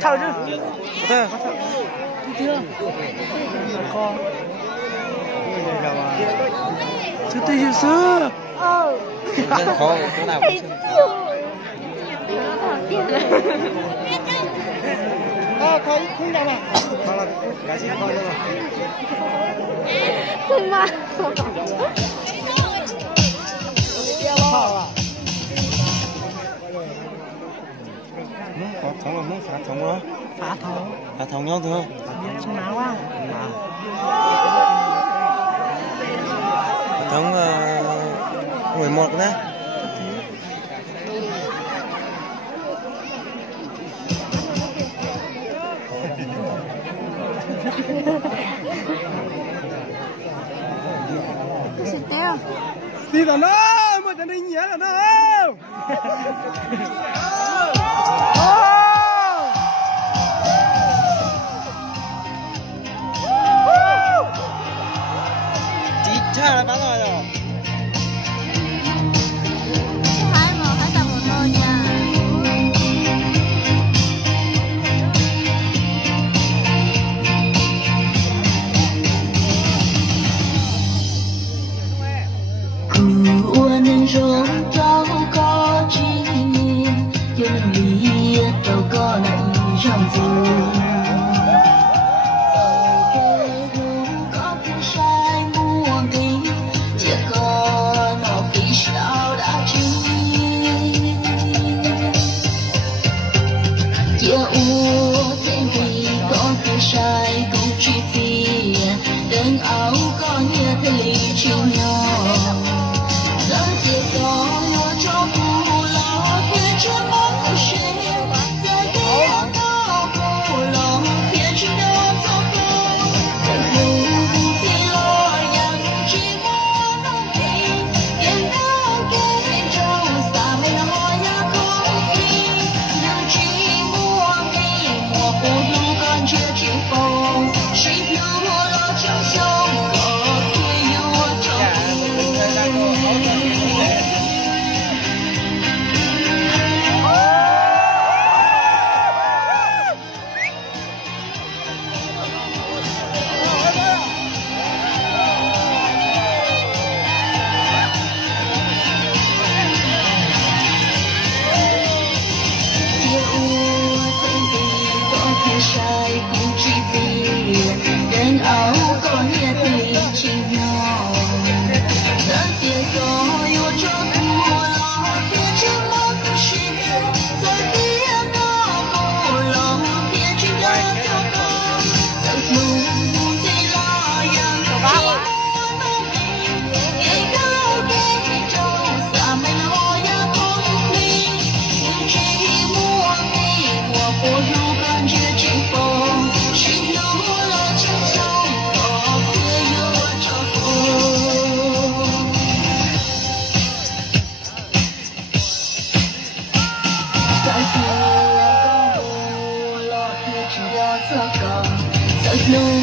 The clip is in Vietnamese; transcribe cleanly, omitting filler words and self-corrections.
thao chứ. Thao. Chưa. Con. Chứ tôi hiểu xưa. Khó chỗ nào cũng thấy không đâu mà. Đó là cái gì coi đâu mà. Không mà. Có thống là muốn phá thống đó. Phá thống nhau thôi. Trong nào á? Phá thống 11 đấy. Đi vào nó, mà cho nên nhớ là nó. Chị cha là bắn rồi rồi. rộn rau có chi dân lý đâu có lại rong rêu có cái sai muôn đi chỉ có nó khi sao đã chi chỉ u tên vì có cái sai cũng chỉ vì đơn áo có như thế lý chiều nhỏ sai cũng chỉ vì đơn áo có nghĩa thì chỉ nhỏ đã tiếc rồi yêu cho cô lo kia chưa mất chỉ rồi tiếc nó cô lo kia chỉ nhớ cho cô thật luôn thì lo yang chỉ muốn nó ngày cao cái trong xa mây lo ya không đi nhưng chỉ muốn đi mùa cô du con chưa chỉ no